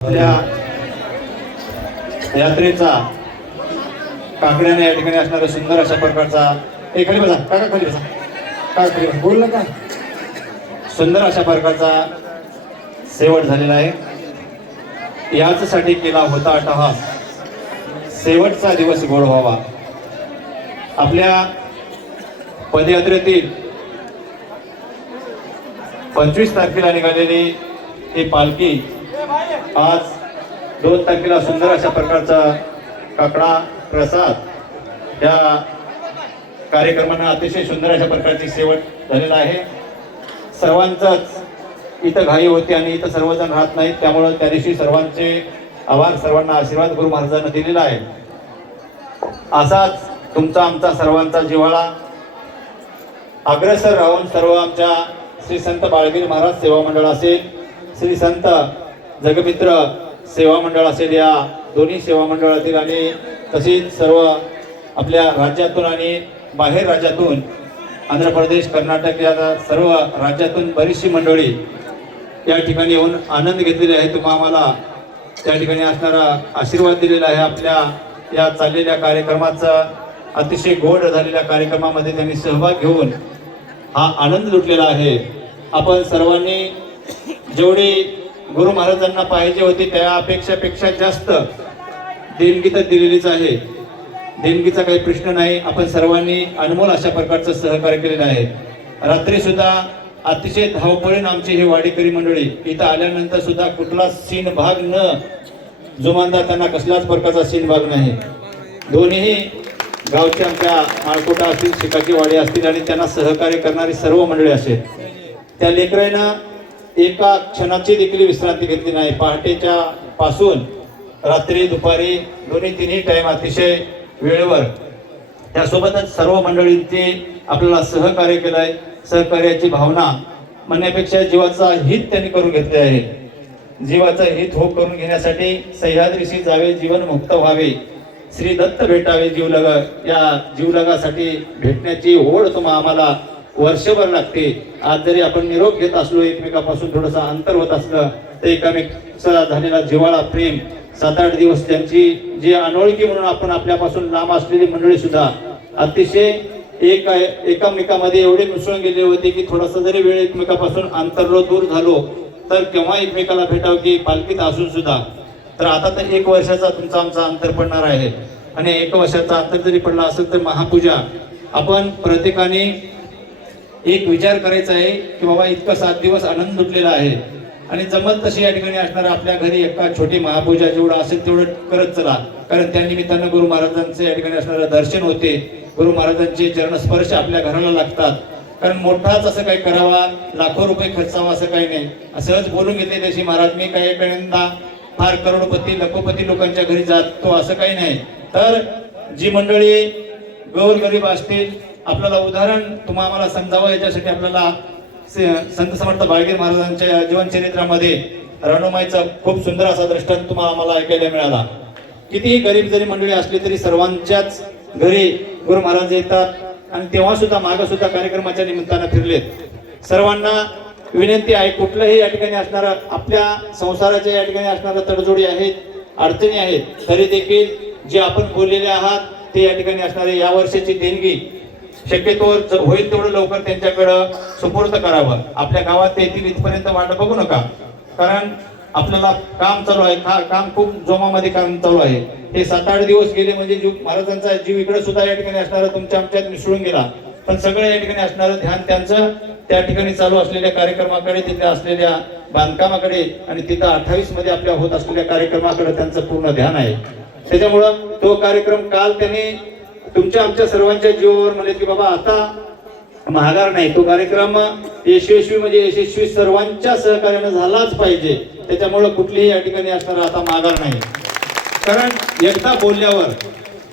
आपल्या यात्रेचा काकड्याने या ठिकाणी असणारा सुंदर अशा प्रकारचा हे खाली बसा काका खाली बसा. काका खाली बसा. बोल का? सुंदर अशा प्रकारचा शेवट झालेला आहे. याचसाठी केला होता अटहास शेवटचा दिवस गोड व्हावा. आपल्या पदयात्रेतील पंचवीस तारखेला निघालेली ही पालखी आज दोन तारखेला सुंदर अशा प्रकारचा काकडा प्रसाद या कार्यक्रमांना अतिशय सुंदर अशा प्रकारची शेवट झालेला आहे. सर्वांचाच इथं घाई होती आणि इथं सर्वजण राहत नाहीत त्यामुळं त्या दिवशी सर्वांचे आभार सर्वांना आशीर्वाद गुरु महाराजांना दिलेला आहे. असाच तुमचा आमचा सर्वांचा जिव्हाळा. अग्रेसर राहून सर्व आमच्या श्री संत बाळवीर महाराज सेवा मंडळ असेल श्री संत जगमित्र सेवा मंडळ असेल या दोन्ही सेवा मंडळातील आणि तसेच सर्व आपल्या राज्यातून आणि बाहेर राज्यातून आंध्र प्रदेश कर्नाटक या सर्व राज्यातून बरीचशी मंडळी या ठिकाणी येऊन आनंद घेतलेले आहे. तुम्हा आम्हाला त्या ठिकाणी असणारा आशीर्वाद दिलेला आहे. आपल्या या चाललेल्या कार्यक्रमाचा अतिशय गोड झालेल्या कार्यक्रमामध्ये त्यांनी सहभाग घेऊन हा आनंद लुटलेला आहे. आपण सर्वांनी जेवढी गुरु महाराजांना पाहिजे होती त्या अपेक्षापेक्षा जास्त. देणगी तर दिलेलीच आहे. देणगीचा काही प्रश्न नाही. आपण सर्वांनी अनमोल अशा प्रकारचं सहकार्य केलेलं आहे. रात्री सुद्धा अतिशय धावपळीन आमची ही वाडेकरी मंडळी इथं आल्यानंतर सुद्धा कुठलाच सीन भाग न जुमानदार त्यांना कसलाच प्रकारचा सीन भाग नाही. दोन्ही गावचे आमच्या माळकोटा असतील शिकाची वाडी असतील आणि त्यांना सहकार्य करणारी सर्व मंडळी असेल. त्या लेकरांना एका क्षणाची देखील विश्रांती घेतली नाही. पहाटेच्या पासून रात्री दुपारी दोन्ही तिन्ही टाईम अतिशय वेळेवर. त्यासोबतच सर्व मंडळींचे आपल्याला सहकार्य केलं आहे सहकार्याची भावना म्हणण्यापेक्षा जीवाचा हित त्यांनी करून घेतले आहे. जीवाचा हित हो करून घेण्यासाठी सह्याद्रीशी जावे जीवन मुक्त व्हावे. श्री दत्त भेटावे जीवलगा या जीवलगासाठी भेटण्याची ओढ तुम्हा आम्हाला वर्षभर लागते. आज जरी आपण निरोप घेत असलो एकमेकापासून थोडंसं अंतर होत असलं तर एकामेकाचा झालेला जिव्हाळा प्रेम सात आठ दिवस त्यांची जी अनोळखी म्हणून आपण आपल्यापासून लांब असलेली मंडळी सुद्धा अतिशय एक एकामेकामध्ये एवढे मिसळून गेले होते की थोडासा जरी वेळ एकमेकापासून अंतरलो दूर झालो तर केव्हा एकमेकाला भेटावं की पालखीत असून सुद्धा? तर आता तर एक वर्षाचा तुमचा आमचा अंतर पडणार आहे. आणि एक वर्षाचा अंतर जरी पडला असेल तर महापूजा आपण प्रत्येकाने एक विचार करायचा आहे की बाबा इतकं सात दिवस आनंद लुटलेला आहे. आणि जमत तशी या ठिकाणी असणार आपल्या घरी एका छोटी महापूजा जेवढं असेल तेवढं करत चला. कारण त्या निमित्तानं गुरु महाराजांचे या ठिकाणी असणारं दर्शन होते. गुरु महाराजांचे चरणस्पर्श आपल्या घराला लागतात. कारण मोठाच असं काही करावा लाखो रुपये खर्चावा असं काही नाही. सहज बोलून घेतले तशी महाराज मी काही पहिल्यांदा फार करोडपती लखोपती लोकांच्या घरी जातो असं काही नाही. तर जी मंडळी गौरगरीब असतील आपल्याला उदाहरण तुम्हा आम्हाला समजावं याच्यासाठी आपल्याला संत समर्थ बाळगीर महाराजांच्या जीवनचरित्रामध्ये रणुमाईचा खूप सुंदर असा दृष्टांत तुम्हाला आम्हाला ऐकायला मिळाला. कितीही गरीब जरी मंडळी असली तरी सर्वांच्याच घरी गुरु महाराज येतात आणि तेव्हा सुद्धा मागं सुद्धा कार्यक्रमाच्या निमित्तानं फिरलेत. सर्वांना विनंती आहे कुठलंही या ठिकाणी असणारं आपल्या संसाराच्या या ठिकाणी असणाऱ्या तडजोडी आहेत अडचणी आहेत तरी देखील जे आपण बोललेले आहात ते या ठिकाणी असणारे या वर्षाची देणगी शक्यतो होईल तेवढं लवकर त्यांच्याकडं सुपूर्द करावं. आपल्या गावात ते येतील इथपर्यंत वाट बघू नका. कारण आपल्याला काम चालू आहे का- काम खूप जोमामध्ये काम चालू आहे. हे सात आठ दिवस गेले म्हणजे जीव महाराजांचा जीव इकडे सुद्धा या ठिकाणी असणारा तुमच्या आमच्यात मिसळून गेला. पण सगळं या ठिकाणी असणारं ध्यान त्यांचं त्या ठिकाणी चालू असलेल्या कार्यक्रमाकडे तिथे असलेल्या बांधकामाकडे आणि तिथं अठ्ठावीसमध्ये आपल्या होत असलेल्या कार्यक्रमाकडे त्यांचं पूर्ण ध्यान आहे. त्याच्यामुळं तो कार्यक्रम काल त्यांनी तुमच्या आमच्या सर्वांच्या जीवावर म्हणले की बाबा आता महागार नाही तो कार्यक्रम यशस्वी म्हणजे यशस्वी सर्वांच्या सहकार्याने झालाच पाहिजे. त्याच्यामुळं कुठलीही या ठिकाणी असणारा आता माघार नाही. कारण एकदा बोलल्यावर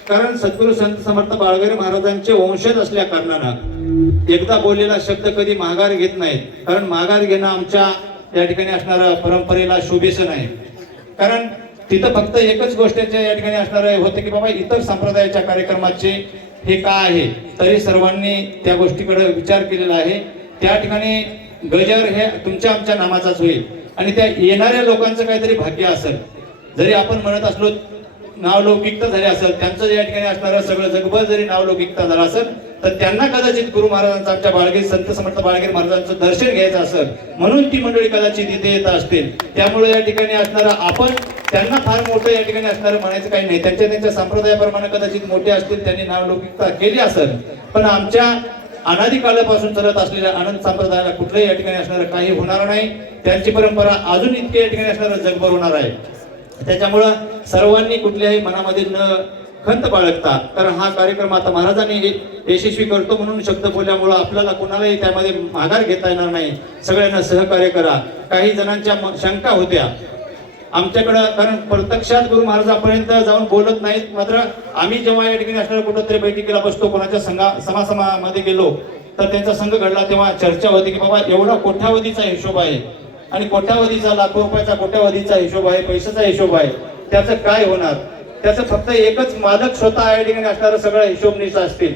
कारण सद्गुरू संत समर्थ बाळगरे महाराजांचे वंशज असल्या कारणानं एकदा बोललेला शब्द कधी माघार घेत नाहीत. कारण माघार घेणं आमच्या या ठिकाणी असणाऱ्या परंपरेला शोभेचं नाही. कारण तिथं फक्त एकच गोष्टीच्या या ठिकाणी असणार होते की बाबा इतर संप्रदायाच्या कार्यक्रमाचे हे का आहे? तरी सर्वांनी त्या गोष्टीकडे विचार केलेला आहे. त्या ठिकाणी गजर हे तुमच्या आमच्या नामाचाच होईल. आणि त्या येणाऱ्या लोकांचं काहीतरी भाग्य असेल. जरी आपण म्हणत असलो नावलौकिकता झाली असेल त्यांचं या ठिकाणी असणारं सगळं जगभर जरी नावलौकिकता झालं असेल तर त्यांना कदाचित गुरु महाराजांचं आमच्या बाळगीर संत समर्थ बाळगीर महाराजांचं दर्शन घ्यायचं असेल म्हणून ती मंडळी कदाचित इथे येत असतील. त्यामुळे या ठिकाणी असणारं आपण त्यांना फार मोठं या ठिकाणी असणारं म्हणायचं काही नाही. त्यांच्या त्यांच्या संप्रदायाप्रमाणे कदाचित मोठे असतील त्यांनी नावलौकिकता केली असेल. पण आमच्या अनादी काळापासून चालत असलेल्या आनंद संप्रदायाला कुठल्याही या ठिकाणी असणारं काही होणार नाही. त्यांची परंपरा अजून इतके या ठिकाणी असणारं जगभर होणार आहे. त्याच्यामुळं सर्वांनी कुठल्याही मनामध्ये न खंत बाळगता कारण हा कार्यक्रम आता महाराजांनी यशस्वी करतो म्हणून शब्द बोलल्यामुळं आपल्याला कोणालाही त्यामध्ये माघार घेता येणार नाही. सगळ्यांना सहकार्य करा. काही जणांच्या शंका होत्या. आमच्याकडं कारण प्रत्यक्षात गुरु महाराजापर्यंत जाऊन बोलत नाहीत. मात्र आम्ही जेव्हा या ठिकाणी असणाऱ्या कुठंतरी बैठकीला बसतो कोणाच्या संघा समासमामध्ये गेलो तर त्यांचा संघ घडला तेव्हा चर्चा होती की बाबा एवढा कोट्यावधीचा हिशोब आहे. आणि कोट्यावधीचा लाखो रुपयाचा कोट्यावधीचा हिशोब आहे पैशाचा हिशोब आहे. त्याचं काय होणार? त्याचं फक्त एकच मालक स्वतः या ठिकाणी असणारं सगळं हिशोबनीच असतील.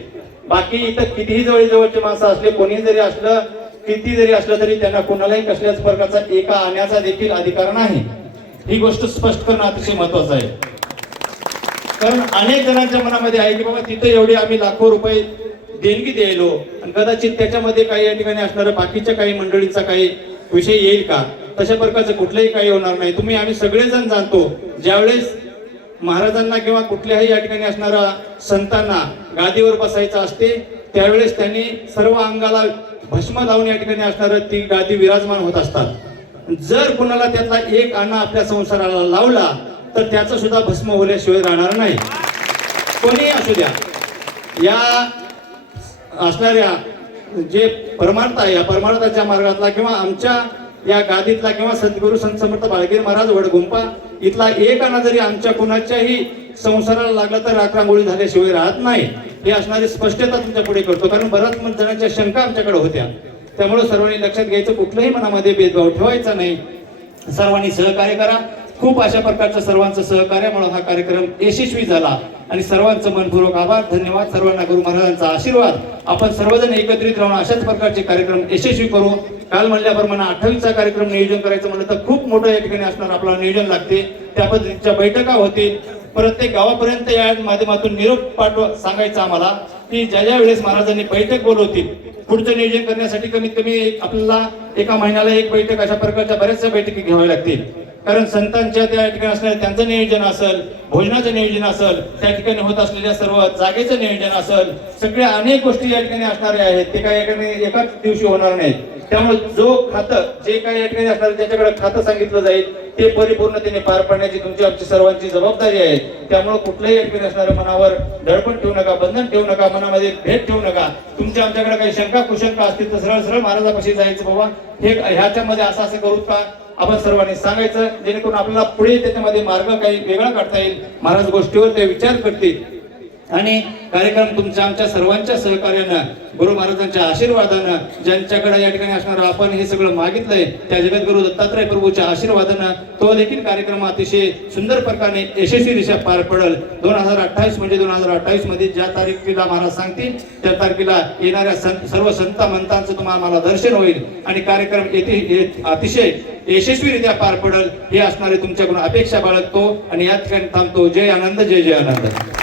बाकी इथं कितीही जवळजवळची माणसं असले कोणी जरी असलं किती जरी असलं तरी त्यांना कोणालाही कसल्याच प्रकारचा एका आणण्याचा देखील अधिकार नाही. ही गोष्ट स्पष्ट करणं अतिशय महत्वाचं आहे. कारण अनेक जणांच्या मनामध्ये आहे की बाबा तिथं एवढे आम्ही लाखो रुपये देणगी द्यायलो आणि कदाचित त्याच्यामध्ये काही या ठिकाणी असणारं बाकीच्या काही मंडळींचा काही विषय येईल का? तशा प्रकारचं कुठलंही काही होणार नाही. तुम्ही आम्ही सगळेजण जाणतो ज्यावेळेस महाराजांना किंवा कुठल्याही या ठिकाणी असणाऱ्या संतांना गादीवर बसायचं असते त्यावेळेस त्यांनी सर्व अंगाला भस्म लावून या ठिकाणी असणारं ती गादी विराजमान होत असतात. जर कुणाला त्यातला एक अण्णा आपल्या संसाराला लावला तर त्याचं सुद्धा भस्म होल्याशिवाय राहणार नाही. कोणीही असू द्या. या असणाऱ्या जे परमार्थ आहे या परमार्थाच्या मार्गातला किंवा आमच्या या गादीतला किंवा सद्गुरू संत समर्थ बाळगीर महाराज वडगुंपा इथला एक आणा जरी आमच्या कुणाच्याही संसाराला लागला तर राखरांगोळी झाल्याशिवाय राहत नाही. हे असणारी स्पष्टता तुमच्यापुढे करतो. कारण बऱ्याच जणांच्या शंका आमच्याकडे होत्या. त्यामुळे सर्वांनी लक्षात घ्यायचं कुठल्याही मनामध्ये भेदभाव ठेवायचा नाही. सर्वांनी सहकार्य करा. खूप अशा प्रकारचं सर्वांचं सहकार्यामुळे हा कार्यक्रम यशस्वी झाला. आणि सर्वांचं मनपूर्वक आभार धन्यवाद सर्वांना गुरु महाराजांचा आशीर्वाद. आपण सर्वजण एकत्रित राहून अशाच प्रकारचे कार्यक्रम यशस्वी करू. काल म्हणल्याप्रमाणे अठ्ठावीसचा कार्यक्रम नियोजन करायचं म्हणलं तर खूप मोठं या ठिकाणी असणार आपल्याला नियोजन लागते. त्या पद्धतीच्या बैठका होतील प्रत्येक गावापर्यंत या माध्यमातून निरोप पाठव सांगायचं आम्हाला की ज्या ज्या वेळेस महाराजांनी बैठक बोलवतील पुढचं नियोजन करण्यासाठी कमीत कमी आपल्याला एका महिन्याला एक बैठक अशा प्रकारच्या बऱ्याचशा बैठकी घ्याव्या लागतील. कारण संतांच्या त्या ठिकाणी असणाऱ्या त्यांचं नियोजन असेल भोजनाचं नियोजन असेल त्या ठिकाणी होत असलेल्या सर्व जागेचं नियोजन असेल सगळ्या अनेक गोष्टी या ठिकाणी असणाऱ्या आहेत ते काही या ठिकाणी एकाच दिवशी होणार नाहीत. त्यामुळे जो खातं जे काही या ठिकाणी असणार त्याच्याकडे खातं सांगितलं जाईल ते परिपूर्णतेने पार पाडण्याची तुमची आमची सर्वांची जबाबदारी आहे. त्यामुळे कुठल्याही या ठिकाणी असणाऱ्या मनावर दडपण ठेवू नका बंधन ठेवू नका मनामध्ये भेद ठेवू नका. तुमच्या आमच्याकडे काही शंका कुशंका असतील तर सरळ सरळ महाराजापाशी जायचं बाबा. हे ह्याच्यामध्ये असं असं करू का? आपण सर्वांनी सांगायचं जेणेकरून आपल्याला पुढे त्याच्यामध्ये मार्ग काही वेगळा काढता येईल. महाराज गोष्टीवर ते विचार करतील. आणि कार्यक्रम तुमच्या आमच्या सर्वांच्या सहकार्यानं गुरु महाराजांच्या आशीर्वादानं ज्यांच्याकडे या ठिकाणी असणार आपण हे सगळं मागितलंय त्या जगद्गुरु दत्तात्रय प्रभूच्या आशीर्वादानं तो देखील कार्यक्रम अतिशय सुंदर प्रकारे यशस्वीरित्या पार पडल. दोन हजार अठ्ठावीस म्हणजे दोन हजार अठ्ठावीसमध्ये ज्या तारखेला महाराज सांगतील त्या तारखेला येणाऱ्या संत सर्व संत मंतांचं तुम्हाला मला दर्शन होईल आणि कार्यक्रम येथे अतिशय यशस्वीरित्या पार पडल. हे असणारे तुमच्याकडून अपेक्षा बाळगतो आणि या ठिकाणी थांबतो. जय आनंद जय जय आनंद.